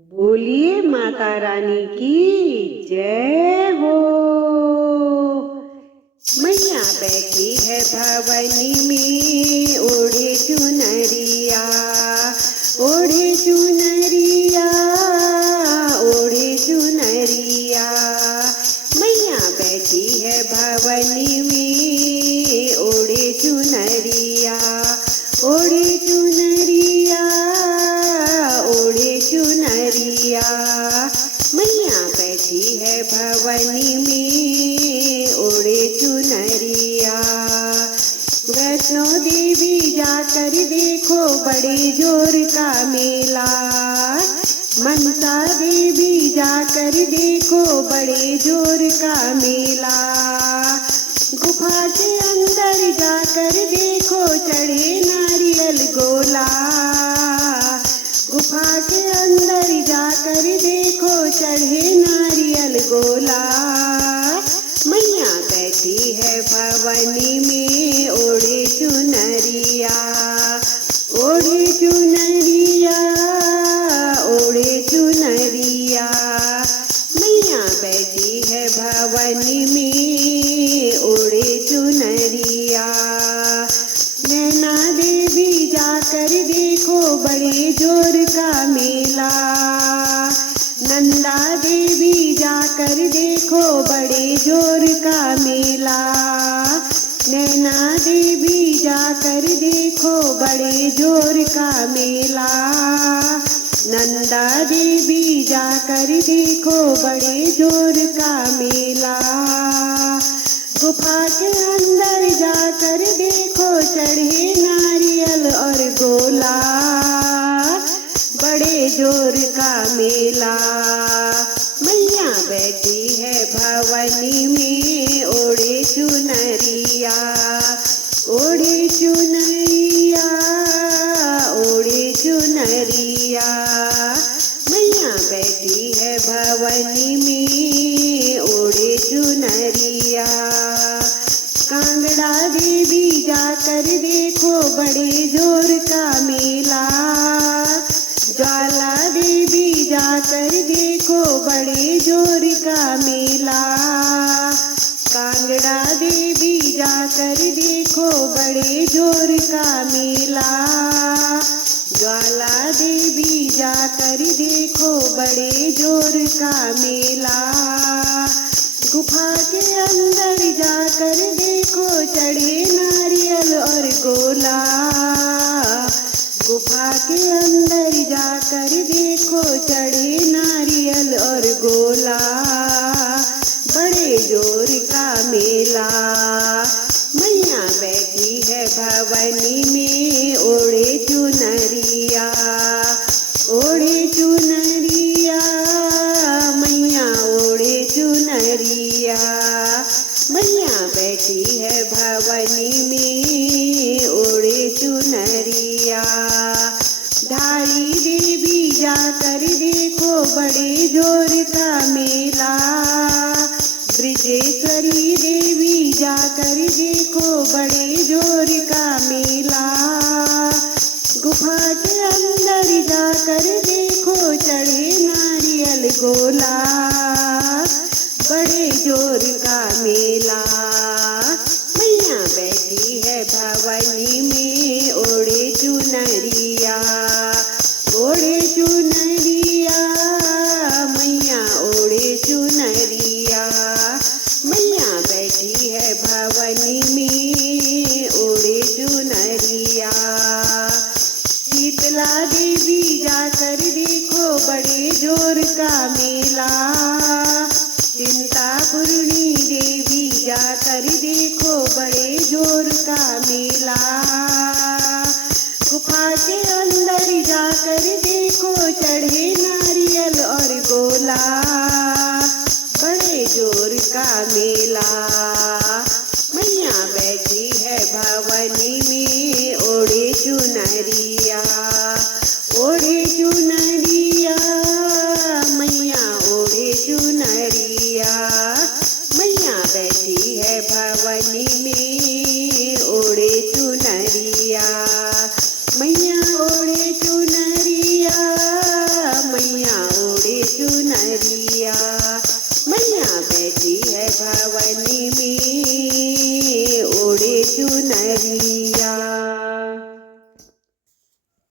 बोलिए माता रानी की जय हो। मैया बैठी है भवनी में ओढ़े चुनरिया, ओढ़े चुनरिया, ओढ़े चुनरिया। मैया बैठी है भवनी में ओढ़े चुनरिया, ओढ़े चुनरिया, ओढ़े चुनरिया। मैया बैठी है भवनी में ओढ़े चुनरिया। वैष्णो देवी जाकर देखो बड़े जोर का मेला, मनसा देवी जाकर देखो बड़े जोर का मेला। गुफा के अंदर जाकर देखो चढ़े नारियल गोला, गुफा के अंदर जाकर देखो चढ़े नारियल गोला। मैया बैठी है भवनी में ओढ़े चुनरिया, ओढ़े चुनरिया, ओढ़े चुनरिया। मैया बैठी है भवनी में ओढ़े चुनरिया। नैना देवी जाकर देखो बड़े जोर का मेला, नंदा देवी जाकर देखो बड़े जोर का मेला। नैना देवी जाकर देखो बड़े जोर का मेला, नंदा देवी जाकर देखो बड़े जोर का मेला। गुफा के अंदर जाकर देखो चढ़े नारियल और गोला, बड़े जोर का मेला। मैया बैठी है भवनी में ओढ़े चुनरिया, ओढ़े चुनरिया, ओढ़े चुनरिया। मैया बैठी है भवनी में ओढ़े चुनरिया। कांगड़ा देवी जाकर देखो बड़े जोर का मेला, ज्वाला देवी जाकर देखो बड़े जोर का मेला। कांगड़ा देवी जाकर देखो बड़े जोर का मेला, ज्वाला देवी जाकर देखो बड़े जोर का मेला। गुफा के अंदर जाकर देखो चढ़े नारियल और गोला, गुफा के अंदर जाकर देखो चढ़े नारियल और गोला, बड़े जोर का मेला। मैया बैठी है भवनी में ओढ़े चुनरिया, ओढ़े चुनरिया, मैया ओढ़े चुनरिया। मैया बैठी है भवनी में ओढ़े चुनरिया। धारी देवी जाकर देखो बड़े जोर का मेला, ब्रजेश्वरी देवी जाकर देखो बड़े जोर का मेला। गुफा के अंदर जाकर देखो चढ़े नारियल गोला, बड़े जोर का मेला। मैया बैठी है भवनी में ओढ़े चुनरिया, ओढ़े चुनरिया, मैया ओढ़े चुनरिया। मैया बैठी है भवनी में ओढ़े चुनरिया। शीतला देवी जाकर देखो बड़े जोर का मेला, चिंतापूर्णी देवी जाकर देखो बड़े जोर का मेला। गुफा के अंदर जाकर देखो चढ़े नारियल और गोला, बड़े जोर का मेला। मैया बैठी है भवनी में ओढ़े चुनरिया, ओढ़े चुनरिया, मैया ओढ़े चुनरिया। मैया बैठी है भवनी में ओढ़े चुनरिया। मैया ओढ़े चुनरिया, मैया मैया मैया बैठी है भवनी में ओढ़े चुनरिया।